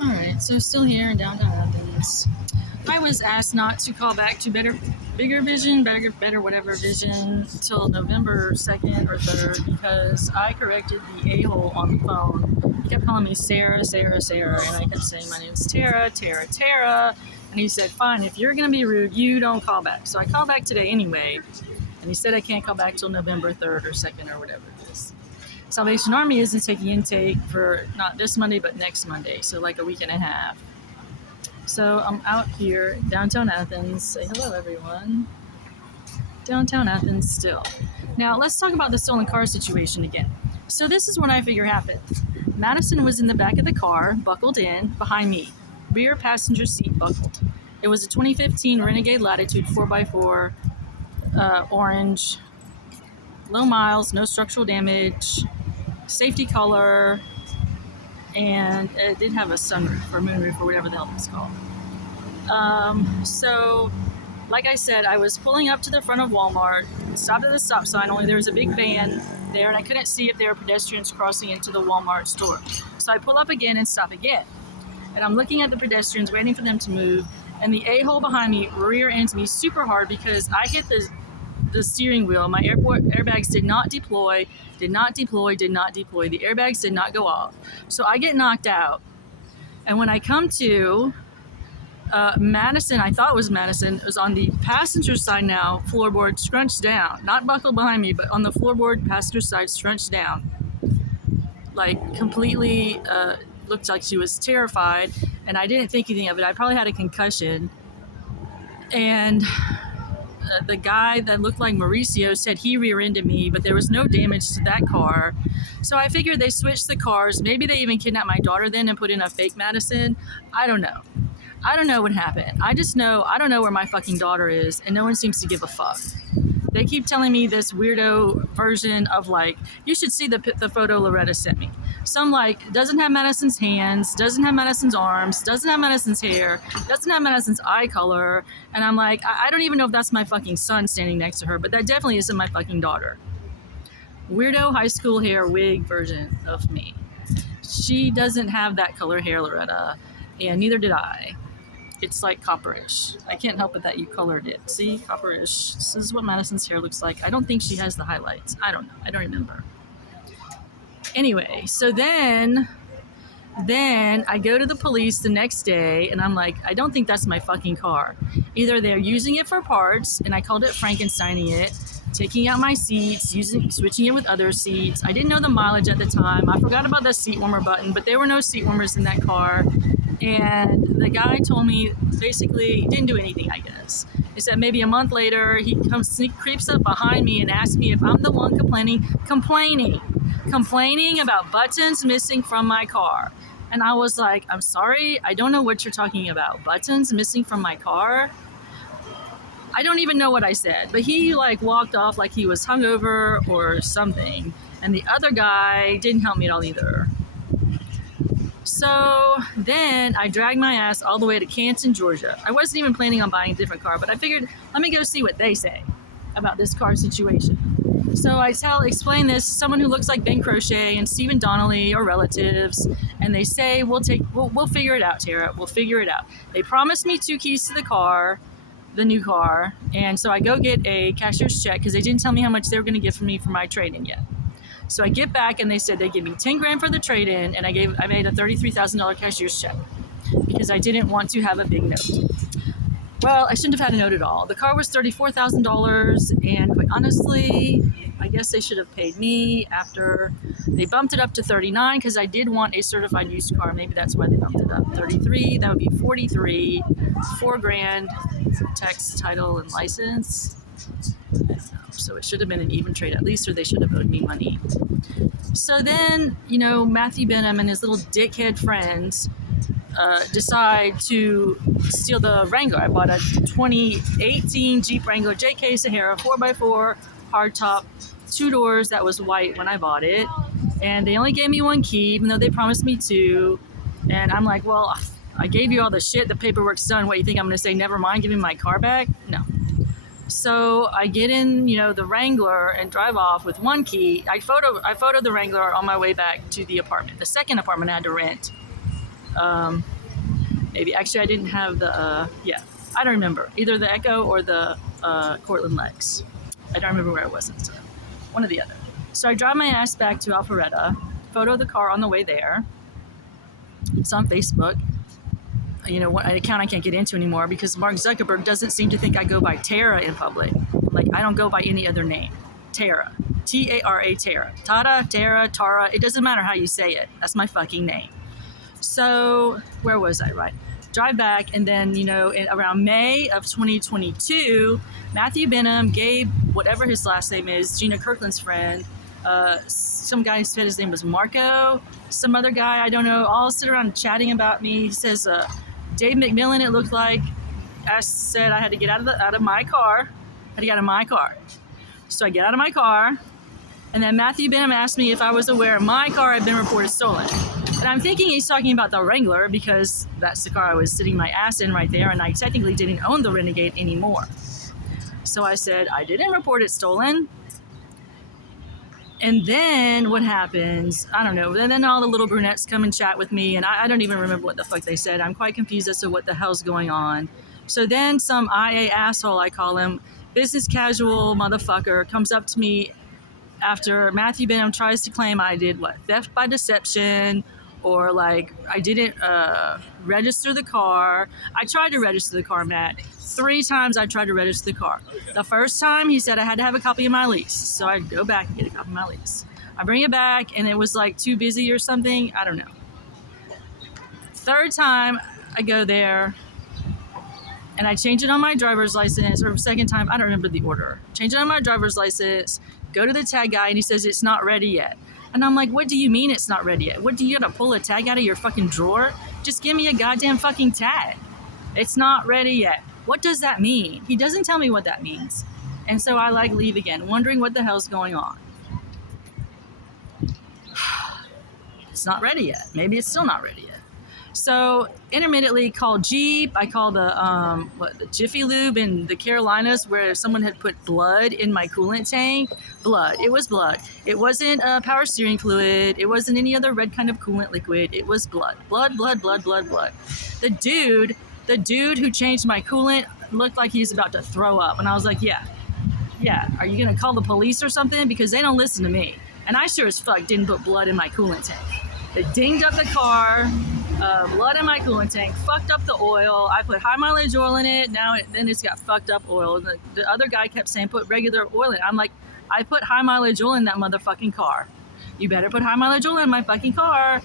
Alright, so still here in downtown Athens. I was asked not to call back to bigger vision, better whatever vision until November 2nd or 3rd because I corrected the a-hole on the phone. He kept calling me Sarah, Sarah, Sarah, and I kept saying my name's Tara, Tara, Tara. And he said, fine, if you're going to be rude, you don't call back. So I called back today anyway, and he said I can't call back till November 3rd or 2nd or whatever it is. Salvation Army isn't taking intake for not this Monday, but next Monday, so like a week and a half. So I'm out here, downtown Athens. Say hello, everyone. Downtown Athens still. Now, let's talk about the stolen car situation again. So this is what I figure happened. Madison was in the back of the car, buckled in, behind me. Rear passenger seat buckled. It was a 2015 Renegade Latitude 4x4, orange, low miles, no structural damage, safety color, and it did have a sunroof or moonroof or whatever the hell it's called. So, like I said, I was pulling up to the front of Walmart, stopped at the stop sign, only there was a big van there, and I couldn't see if there were pedestrians crossing into the Walmart store. So I pull up again and stop again. And I'm looking at the pedestrians, waiting for them to move, and the a-hole behind me rear ends me super hard because I hit the steering wheel. My airbags did not deploy. The airbags did not go off. So I get knocked out. And when I come to, Madison, I thought it was Madison, was on the passenger side now, floorboard scrunched down. Not buckled behind me, but on the floorboard passenger side scrunched down. Like completely looked like she was terrified. And I didn't think anything of it. I probably had a concussion. And the guy that looked like Mauricio said he rear-ended me, but there was no damage to that car. So I figured they switched the cars. Maybe they even kidnapped my daughter then and put in a fake Madison. I don't know. I don't know what happened. I don't know where my fucking daughter is, and no one seems to give a fuck. They keep telling me this weirdo version of like, you should see the photo Loretta sent me. Some like, doesn't have Madison's hands, doesn't have Madison's arms, doesn't have Madison's hair, doesn't have Madison's eye color. And I'm like, I don't even know if that's my fucking son standing next to her, but that definitely isn't my fucking daughter. Weirdo high school hair wig version of me. She doesn't have that color hair, Loretta, and neither did I. It's like copperish. I can't help it that you colored it. See, copperish. This is what Madison's hair looks like. I don't think she has the highlights. I don't know. I don't remember. Anyway, so then I go to the police the next day and I'm like, I don't think that's my fucking car. Either they're using it for parts, and I called it Frankensteining it, taking out my seats, switching it with other seats. I didn't know the mileage at the time. I forgot about the seat warmer button, but there were no seat warmers in that car. And the guy told me basically he didn't do anything, I guess. He said maybe a month later he creeps up behind me and asks me if I'm the one complaining about buttons missing from my car. And I was like, I'm sorry, I don't know what you're talking about. Buttons missing from my car? I don't even know what I said, but he like walked off like he was hungover or something. And the other guy didn't help me at all either. So then I dragged my ass all the way to Canton, Georgia. I wasn't even planning on buying a different car, but I figured, let me go see what they say about this car situation. So I explain this to someone who looks like Ben Crochet and Stephen Donnelly or relatives, and they say, we'll figure it out, Tara. We'll figure it out. They promised me 2 keys to the car, the new car, and so I go get a cashier's check because they didn't tell me how much they were going to give me for my trade-in yet. So I get back and they said they give me 10 grand for the trade-in, and I made a $33,000 cashier's check because I didn't want to have a big note. Well, I shouldn't have had a note at all. The car was $34,000, and quite honestly, I guess they should have paid me after they bumped it up to 39 because I did want a certified used car. Maybe that's why they bumped it up. 33, that would be 43, 4 grand, tax, title, and license. So it should have been an even trade at least, or they should have owed me money. So then, Matthew Benham and his little dickhead friends decide to steal the Wrangler. I bought a 2018 Jeep Wrangler JK Sahara 4x4 hardtop, 2 doors that was white when I bought it. And they only gave me 1 key, even though they promised me 2. And I'm like, well, I gave you all the shit. The paperwork's done. What, you think I'm going to say, never mind, give me my car back? No. So I get in, the Wrangler and drive off with 1 key. I photoed the Wrangler on my way back to the apartment. The second apartment I had to rent. Maybe actually I didn't have the I don't remember either the Echo or the Cortland Lex. I don't remember where I was at the time. One or the other. So I drive my ass back to Alpharetta, photo the car on the way there. It's on Facebook. You know, what an account I can't get into anymore because Mark Zuckerberg doesn't seem to think I go by Tara in public. Like, I don't go by any other name. Tara. Tara, Tara. Tara, Tara, Tara. It doesn't matter how you say it. That's my fucking name. So, where was I, right? Drive back, and then, you know, around May of 2022, Matthew Benham, Gabe, whatever his last name is, Gina Kirkland's friend, some guy said his name was Marco, some other guy, I don't know, all sit around chatting about me. He says, Dave McMillan, it looked like, I said I had to get out of my car. So I get out of my car, and then Matthew Benham asked me if I was aware my car had been reported stolen. And I'm thinking he's talking about the Wrangler because that's the car I was sitting my ass in right there, and I technically didn't own the Renegade anymore. So I said, I didn't report it stolen. And then what happens? I don't know. And then all the little brunettes come and chat with me, and I don't even remember what the fuck they said. I'm quite confused as to what the hell's going on. So then some IA asshole, I call him, business casual motherfucker, comes up to me after Matthew Benham tries to claim I did what? Theft by deception, or like I didn't register the car. I tried to register the car, Matt. 3 times I tried to register the car. The first time he said I had to have a copy of my lease. So I go back and get a copy of my lease. I bring it back and it was like too busy or something. I don't know. Third time I go there and I change it on my driver's license, or second time, I don't remember the order. Change it on my driver's license, go to the tag guy and he says it's not ready yet. And I'm like, what do you mean it's not ready yet? What, do you gotta pull a tag out of your fucking drawer? Just give me a goddamn fucking tag. It's not ready yet. What does that mean? He doesn't tell me what that means. And so I like leave again, wondering what the hell's going on. It's not ready yet. Maybe it's still not ready yet. So intermittently call Jeep. I call the Jiffy Lube in the Carolinas where someone had put blood in my coolant tank. Blood. It was blood. It wasn't power steering fluid. It wasn't any other red kind of coolant liquid. It was blood. Blood, blood, blood, blood, blood. The dude who changed my coolant looked like he was about to throw up. And I was like, yeah. Are you going to call the police or something? Because they don't listen to me. And I sure as fuck didn't put blood in my coolant tank. They dinged up the car, blood in my coolant tank, fucked up the oil. I put high mileage oil in it. Then it's got fucked up oil. The other guy kept saying put regular oil in. I'm like, I put high mileage oil in that motherfucking car. You better put high mileage oil in my fucking car.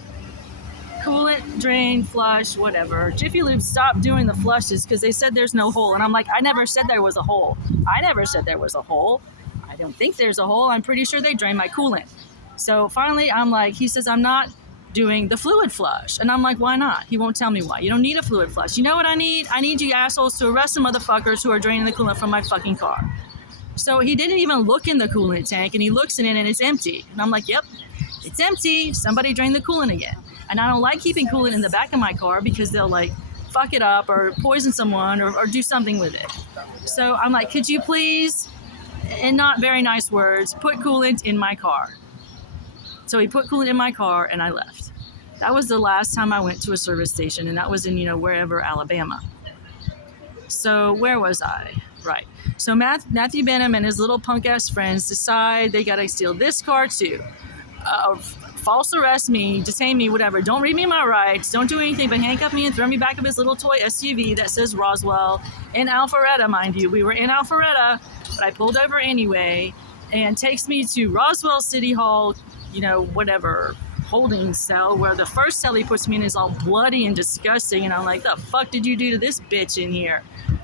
Coolant, drain, flush, whatever. Jiffy Lube stopped doing the flushes because they said there's no hole. And I'm like, I never said there was a hole. I don't think there's a hole. I'm pretty sure they drained my coolant. So finally, I'm like, he says, I'm not doing the fluid flush. And I'm like, why not? He won't tell me why. You don't need a fluid flush. You know what I need? I need you assholes to arrest the motherfuckers who are draining the coolant from my fucking car. So he didn't even look in the coolant tank, and he looks in it and it's empty. And I'm like, yep, it's empty. Somebody drained the coolant again. And I don't like keeping coolant in the back of my car because they'll like fuck it up or poison someone or do something with it. So I'm like, could you please, in not very nice words, put coolant in my car? So he put coolant in my car and I left. That was the last time I went to a service station, and that was in, wherever, Alabama. So where was I? Right. So Matthew Benham and his little punk ass friends decide they gotta steal this car too. False arrest me, detain me, whatever. Don't read me my rights. Don't do anything but handcuff me and throw me back of his little toy SUV that says Roswell in Alpharetta, mind you. We were in Alpharetta, but I pulled over anyway, and takes me to Roswell City Hall, whatever, holding cell, where the first cell he puts me in is all bloody and disgusting. And I'm like, the fuck did you do to this bitch in here?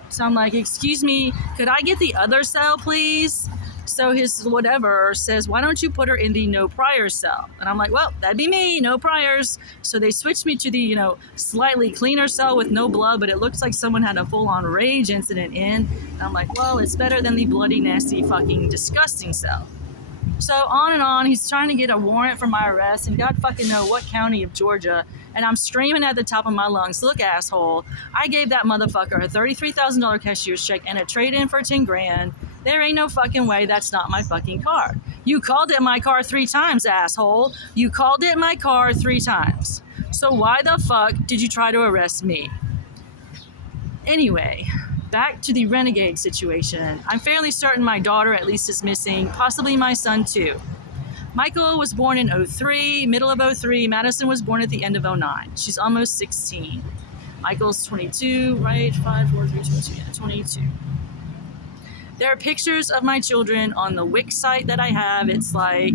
So I'm like, excuse me, could I get the other cell, please? So his whatever says, why don't you put her in the no priors cell? And I'm like, well, that'd be me, no priors. So they switched me to the, slightly cleaner cell with no blood, but it looks like someone had a full-on rage incident in. And I'm like, well, it's better than the bloody, nasty, fucking disgusting cell. So on and on, he's trying to get a warrant for my arrest, and God fucking know what county of Georgia. And I'm screaming at the top of my lungs, look, asshole, I gave that motherfucker a $33,000 cashier's check and a trade-in for 10 grand. There ain't no fucking way that's not my fucking car. You called it my car 3 times, asshole. You called it my car 3 times. So why the fuck did you try to arrest me? Anyway, back to the renegade situation. I'm fairly certain my daughter at least is missing, possibly my son too. Michael was born in 03, middle of 03. Madison was born at the end of 09. She's almost 16. Michael's 22, right? 5, 4, 3, 2, 2, yeah, 22. There are pictures of my children on the Wix site that I have. It's like,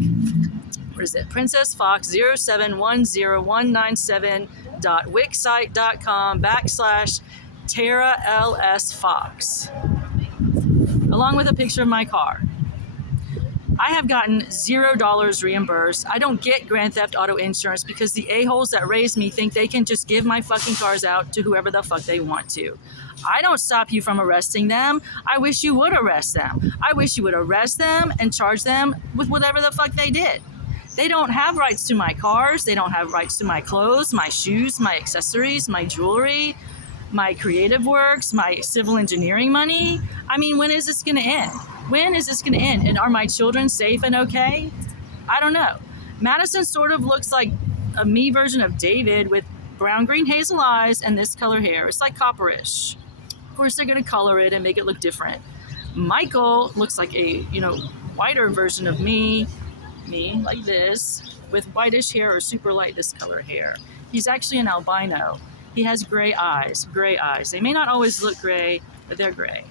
what is it? Princess Fox 0710197.wixsite.com/Tara LS Fox, along with a picture of my car. I have gotten $0 reimbursed. I don't get grand theft auto insurance because the a-holes that raised me think they can just give my fucking cars out to whoever the fuck they want to. I don't stop you from arresting them. I wish you would arrest them. I wish you would arrest them and charge them with whatever the fuck they did. They don't have rights to my cars. They don't have rights to my clothes, my shoes, my accessories, my jewelry, my creative works, my civil engineering money. I mean, when is this going to end? When is this going to end? And are my children safe and okay? I don't know. Madison sort of looks like a me version of David with brown, green, hazel eyes and this color hair. It's like copperish. Of course, they're going to color it and make it look different. Michael looks like a, whiter version of me like this, with whitish hair or super light this color hair. He's actually an albino. He has gray eyes. They may not always look gray, but they're gray.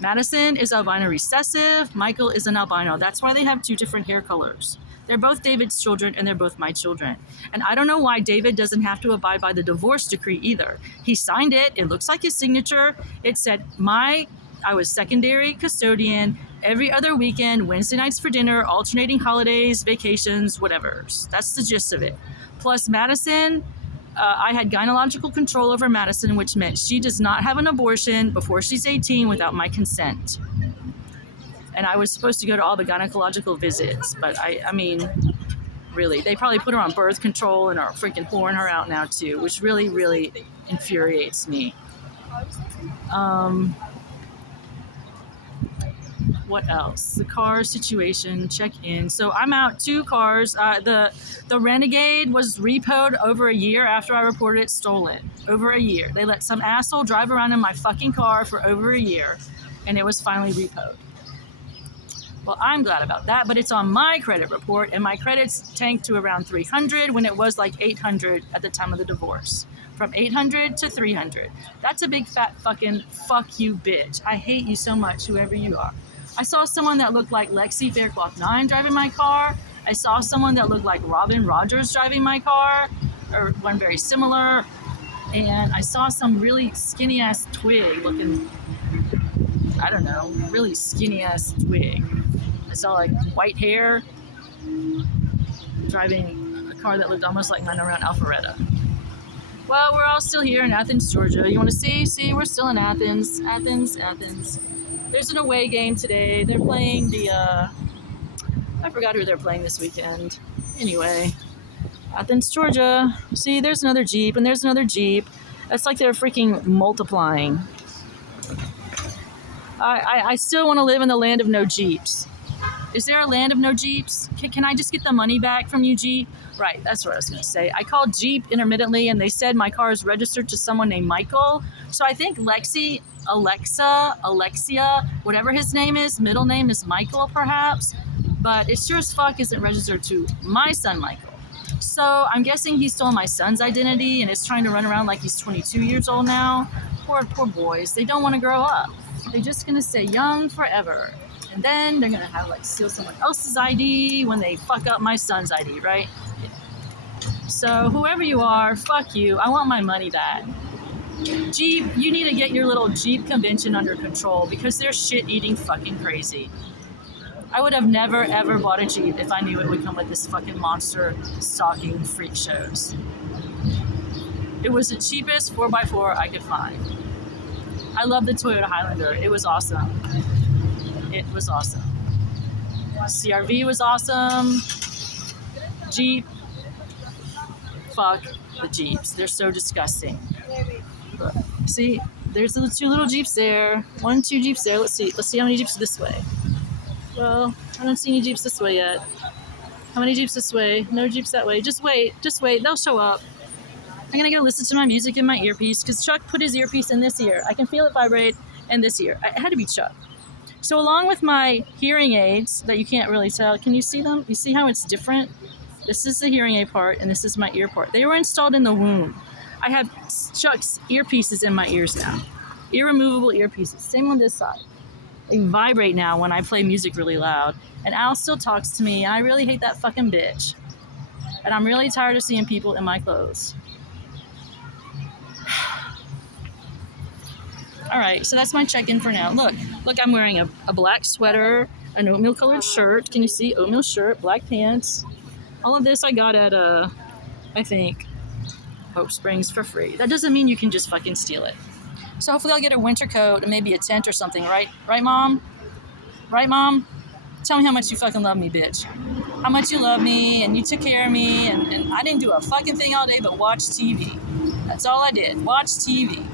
Madison is albino recessive. Michael is an albino. That's why they have two different hair colors. They're both David's children, and they're both my children. And I don't know why David doesn't have to abide by the divorce decree either. He signed it. It looks like his signature. It said, I was secondary custodian every other weekend, Wednesday nights for dinner, alternating holidays, vacations, whatever. That's the gist of it. Plus, Madison, I had gynecological control over Madison, which meant she does not have an abortion before she's 18 without my consent. And I was supposed to go to all the gynecological visits, but I mean, really, they probably put her on birth control and are freaking pouring her out now too, which really, really infuriates me. What else? The car situation, check in. So I'm out 2 cars. The Renegade was repoed over a year after I reported it stolen. Over a year. They let some asshole drive around in my fucking car for over a year, and it was finally repoed. Well, I'm glad about that, but it's on my credit report, and my credits tanked to around 300 when it was like 800 at the time of the divorce. From 800 to 300. That's a big fat fucking fuck you bitch. I hate you so much, whoever you are. I saw someone that looked like Lexi Faircloth 9 driving my car. I saw someone that looked like Robin Rogers driving my car, or one very similar. And I saw some really skinny ass twig looking, I don't know, really skinny ass twig. I saw like white hair driving a car that looked almost like mine around Alpharetta. Well, we're all still here in Athens, Georgia. You want to see? See, we're still in Athens. Athens. There's an away game today. They're playing I forgot who they're playing this weekend. Anyway, Athens, Georgia. See, there's another Jeep, and there's another Jeep. It's like they're freaking multiplying. I still want to live in the land of no Jeeps. Is there a land of no Jeeps? Can I just get the money back from you, Jeep? Right, that's what I was going to say. I called Jeep intermittently, and they said my car is registered to someone named Michael. So I think Alexia, whatever his name is, middle name is Michael perhaps, but it sure as fuck isn't registered to my son Michael. So I'm guessing he stole my son's identity and is trying to run around like he's 22 years old now. Poor boys, they don't want to grow up. They're just going to stay young forever. And then they're going to have steal someone else's ID when they fuck up my son's ID, right? So whoever you are, fuck you. I want my money back. Jeep, you need to get your little Jeep convention under control because they're shit-eating fucking crazy. I would have never, ever bought a Jeep if I knew it would come with this fucking monster stalking freak shows. It was the cheapest 4x4 I could find. I love the Toyota Highlander. It was awesome. CRV was awesome. Jeep. Fuck the Jeeps. They're so disgusting. Look, see, there's the 2 little Jeeps there. 1, 2 Jeeps there. Let's see how many Jeeps are this way. Well, I don't see any Jeeps this way yet. How many Jeeps this way? No Jeeps that way. Just wait. They'll show up. I'm gonna go listen to my music in my earpiece because Chuck put his earpiece in this ear. I can feel it vibrate in this ear. It had to be Chuck. So along with my hearing aids that you can't really tell, can you see them? You see how it's different? This is the hearing aid part and this is my ear part. They were installed in the womb. I have Chuck's earpieces in my ears now. Ear removable earpieces. Same on this side. They vibrate now when I play music really loud. And Al still talks to me, and I really hate that fucking bitch. And I'm really tired of seeing people in my clothes. All right, so that's my check-in for now. Look, I'm wearing a black sweater, an oatmeal colored shirt. Can you see? Oatmeal shirt, black pants. All of this I got at, I think, Hope Springs for free. That doesn't mean you can just fucking steal it. So hopefully I'll get a winter coat and maybe a tent or something, right? Right, Mom? Right, Mom? Tell me how much you fucking love me, bitch. How much you love me and you took care of me and I didn't do a fucking thing all day but watch TV. That's all I did. Watch TV.